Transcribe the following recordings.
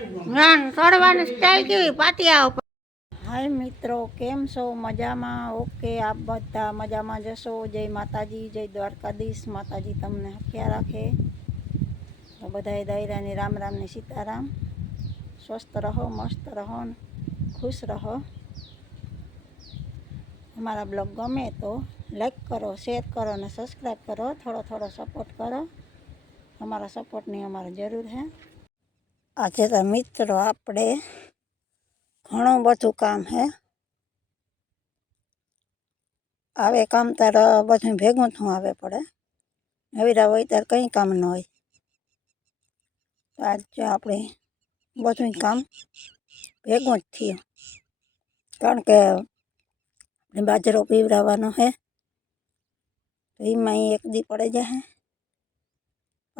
જ્ઞાન સડવાની સ્ટાઇલ કેવી પાટિયા ઉપર હાય મિત્રો કેમ છો મજામાં ઓકે આપ બધા મજામાં જશો જય માતાજી જય દ્વારકાધીશ માતાજી તમને હખ્યા રાખે તો બધાએ દાયરાને રામ રામને સીતારામ સ્વસ્થ રહો મસ્ત રહો ખુશ રહો અમારા બ્લોગ ગમે તો લાઈક કરો શેર કરો અને સબસ્ક્રાઈબ કરો થોડો થોડો સપોર્ટ કરો हमारा सपोर्ट नहीं हमारा ज़रूर है આજે તો મિત્રો આપણે ઘણું બધું કામ હે આવે કામ તારે બધું ભેગું થવું આવે પડે નવીરા હોય ત્યારે કંઈ કામ ન હોય આજે આપણે બધું કામ ભેગું જ થયું કારણ કે બાજરો પીવડાવવાનો હે તો એમાં એક દી પડે જાય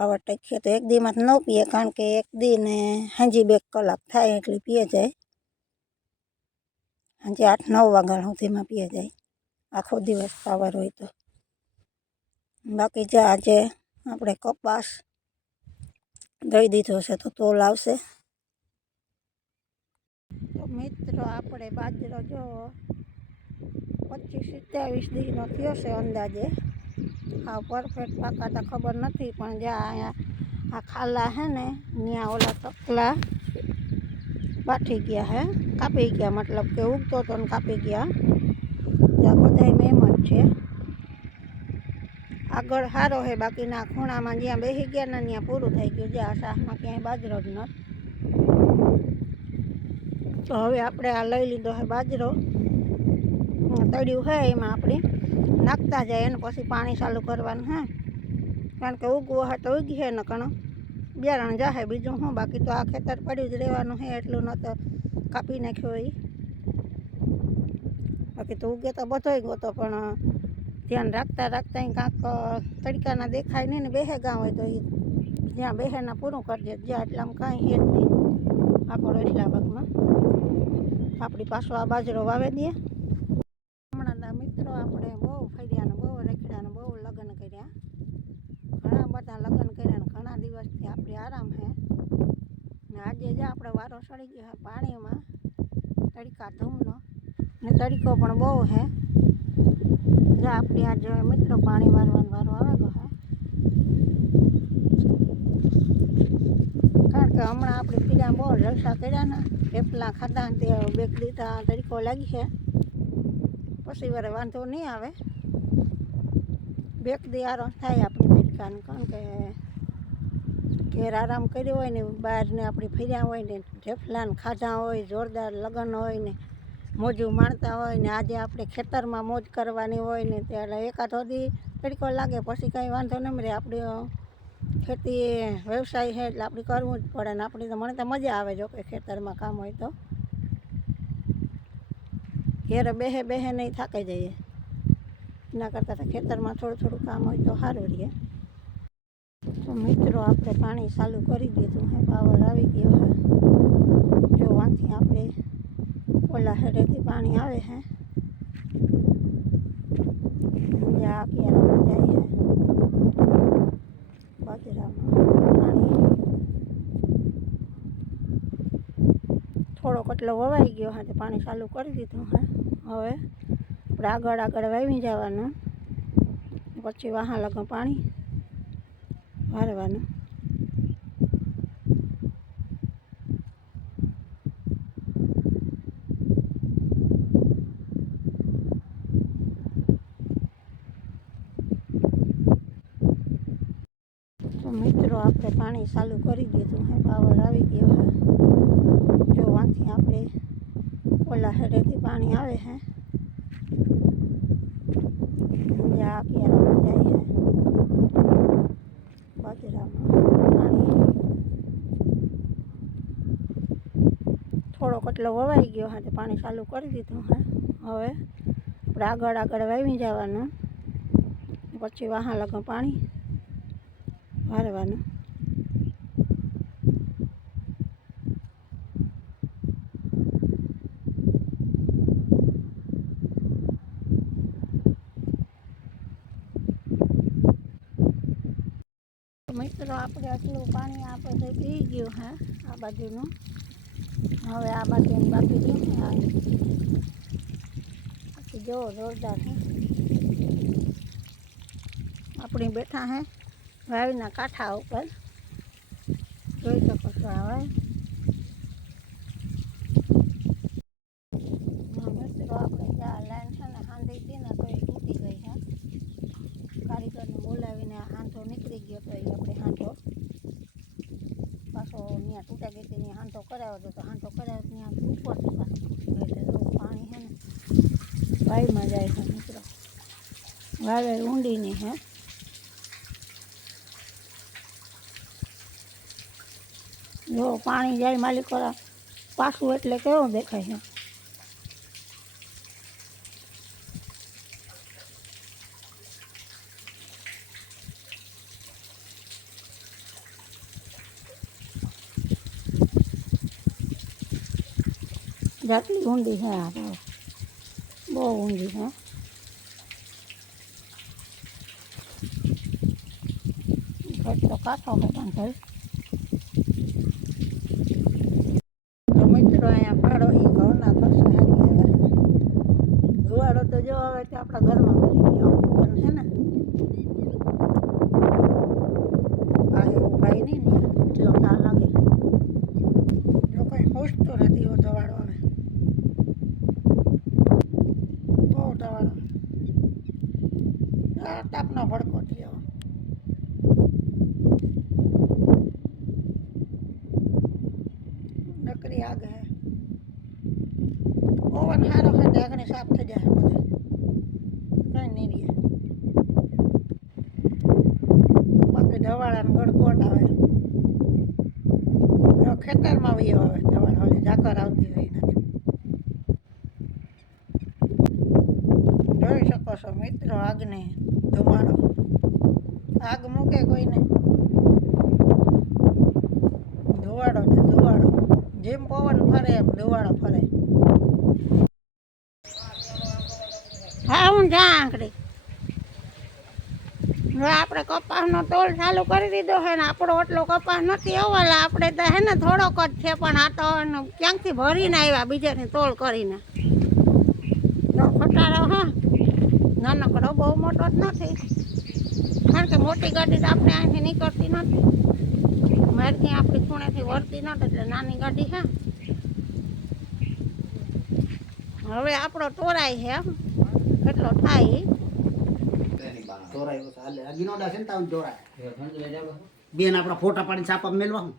આવા ટકીએ તો એક દીમાં ન પીએ કારણ કે એક દીને ને હાંજી બે કલાક થાય એટલે પીએ જાય સાંજે આઠ નવ વાગ્યા સુધીમાં પીએ જાય આખો દિવસ પાવર હોય તો બાકી જે આજે આપણે કપાસ દઈ દીધો છે તો તો લાવશે તો મિત્રો આપણે બાજરો જો પચીસ સત્યાવીસ દીનો થયો છે અંદાજે खबर नहीं खाला है ने निया वाला तकला बाटी गया है कापी गया मतलब के उगतो तो कापी गया जब बताई में छे अगर हारो है बाकी ना खूणा में जहाँ बेही गया ना निया पूरु थे गयो जे आ शाह में क्या बाजरो न तो हमें आप लई लीधो है बाजरो तड़ियो है यहाँ अपने નાખતા જાય એને પછી પાણી ચાલુ કરવાનું હા કારણ કે ઉગવું હોય તો ઉગી હે નકણો બિયારણ જાહે બીજું હું બાકી તો આ ખેતર પડ્યું જ રહેવાનું હે એટલું ન તો કાપી નાખ્યો એ બાકી તો ઉગે તો બધો ગોતો પણ ધ્યાન રાખતા રાખતા કાંક તડકાના દેખાય નહીં ને બેહે ગામ હોય તો એ જ્યાં બેહેના પૂરું કરજે જ્યાં એટલા આમ કાંઈ જ નહીં આપણો એટલા ભાગમાં આપણી પાછો આ બાજરો વાવે દઈએ पड़ गया है पानी में तड़का है अपने पानी मरवा मरवा है हम अपने पीड़ा बहुत जलसा करा ना थेपला बेक दीता तड़को लगी है पसी वे वो नहीं आवे बेक दी आरो अपनी पीड़का कारण के ઘેર આરામ કર્યો હોય ને બહાર ને આપણે ફર્યા હોય ને ઢેફલાને ખાધા હોય જોરદાર લગ્ન હોય ને મોજું માણતા હોય ને આજે આપણે ખેતરમાં મોજ કરવાની હોય ને ત્યારે એકાદો દી તડકો લાગે પછી કાંઈ વાંધો ન મળે આપણે ખેતી વ્યવસાય છે એટલે આપણે કરવું જ પડે ને આપણી તો મને તો મજા આવે જો કે ખેતરમાં કામ હોય તો ઘેર બેહે બેહે નહીં થાકી જઈએ એના કરતાં તો ખેતરમાં થોડું થોડું કામ હોય તો સારું રહીએ મિત્રો આપણે પાણી ચાલુ કરી દીધું છે પાવર આવી ગયો છે જો આથી આપણે ઓલા હેડેથી પાણી આવે છે જા કે રહે જાય છે બહુ જ રામ થોડોક એટલો વહાઈ ગયો છે પાણી ચાલુ કરી દીધું છે હવે આગળ આગળ વાવી જવાનું પછી વાહા લગા પાણી વારવાનું મિત્રો આપણે પાણી ચાલુ કરી દીધું હે પાવર આવી ગયો હે જો વાંથી આપણે ઓલા હેડેથી પાણી આવે હે આ ક્યારે કોટલો વહાઈ ગયો હાતે પાણી ચાલુ કરી દીધું હા હવે બરાગ આગળ આગળ વાવી જાવાનું પછી વાહા લગા પાણી ભરવાનું તો મતલબ આપણે આટલું પાણી આપો થઈ પી ગયો છે આ બાજુનો હવે આ બાકી એમ બાકી છે ને આ પછી જો જોરદાર છે આપણે બેઠા હે વાવીના કાંઠા ઉપર જોઈ શકો છો આવે ભાઈમાં જાય છે મિત્રો વાવેર ઊંડીની છે જો પાણી જાય માલિકોરા પાછું એટલે કેવો દેખાય છે જાતની ઊંડી છે આ બહુ ઊંડી હા ઘટ તો કાંઠો હતો ભાઈ મિત્રો અહીંયા પાડો એ ઘઉંના કરશો સારી તો જો આવે તે આપણા ઘરમાં કરી ગયો પણ ને આ એવું નહીં ને જો કંઈ હોશ તો નથી હોતો タップ નો ભડકો થયો નકરી આગ હે ઓવન હારો ખ દેખને ખબ થઈ જાય કઈ નહી રહે બક નેવાળા ન ગડ ગોઠા હે ખેતરમાં વહી આવે તવાળી જાકર આવતી રહી મિત્રો આગને ધુમાડો આગ મૂકે કોઈને ધુવાડો છે ધુવાડો જેમ પવન ફરે એમ ધુવાડો ફરે હા હું જા આંકડી આપણે કપાસનો તોલ ચાલુ કરી દીધો છે ને આપણો એટલો કપાસ નથી અવાલા આપણે તો હે ને થોડોક જ છે પણ આ તો ક્યાંકથી ભરીને આવ્યા બીજાની તોલ કરીને તો ખટારો હા નાનકડો બહુ મોટો જ નથી કારણ કે મોટી ગાડી તો આપણે અહીંથી નીકળતી નથી મારથી આપણી ખૂણેથી વળતી નથી એટલે નાની ગાડી છે હવે આપણો ટોરાય છે એમ કેટલો થાય બેન આપણા ફોટા પાડી છાપા મેળવા હું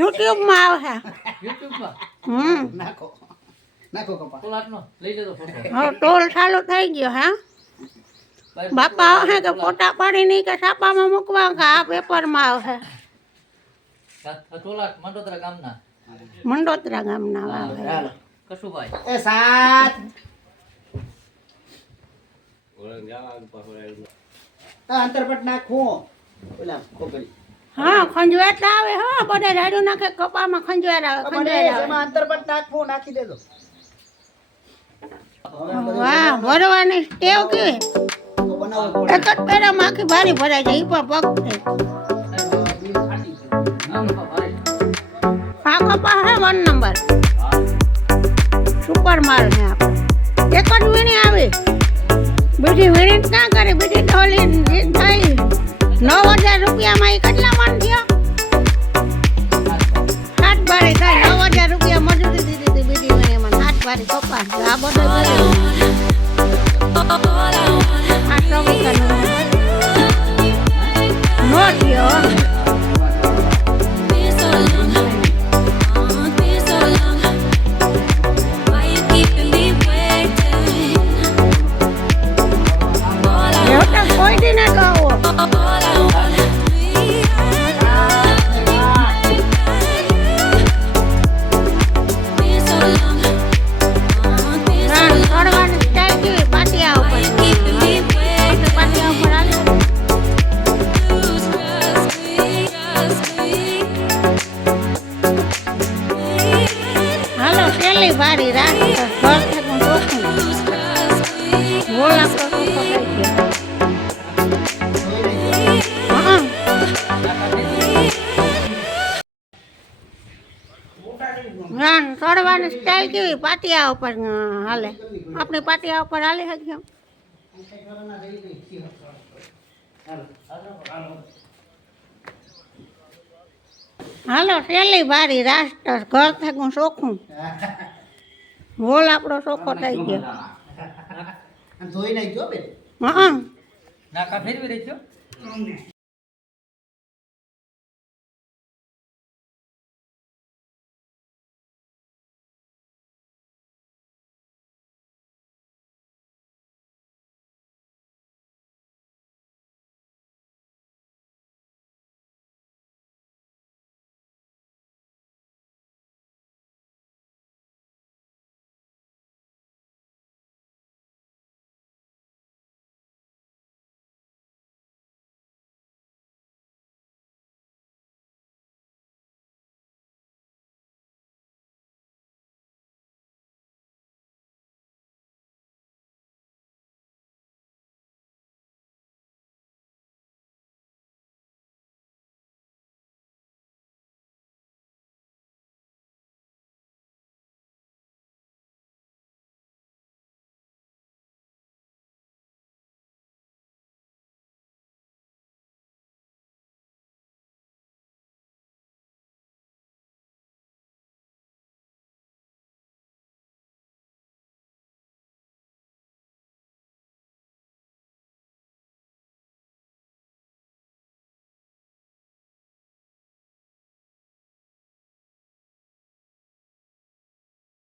યુટ્યુબ માં આવે યુટ્યુબ માં હમ નાખો નાખો કપા કોલાટનો લઈ લેજો ફોટો હા ટોલ ચાલુ થઈ ગયો હા બાપા આવે કે ફોટા પાડી નહીં કે સાપામાં મૂકવા કે આ પેપરમાં આવે ટોલાટ મંડોતરા ગામના મંડોતરા ગામના આવે કશુભાઈ એ સાત અંતરપટ નાખું ઓલા ખોકડી હા ખંજવાટ આવે હા બધા ઝાડુ નાખે કપામાં ખંજવાટ આવે ખંજવાટ આવે એમાં અંતરપટ નાખવું નાખી દેજો વાહ આવે બીજી વીણી ના કરે બીજી ઢોલી થાય નવ હજાર રૂપિયામાં એ કેટલા મણ થયો સાત ભારી થાય નવ હજાર રૂપિયા મજૂરી દીધી બીજી વીણીમાં સાત ભારી I na sa'yo. Asawa ka ના સડવાની સ્ટાઇલ કેવી પાટિયા ઉપર હાલે આપણી પાટિયા ઉપર હાલે છે કેમ હાલો છેલ્લી ભારી રાષ્ટ્ર ઘર થાકું શોખું બોલ આપણો શોખો થઈ ગયો હા નાકા ફેરવી રહી છો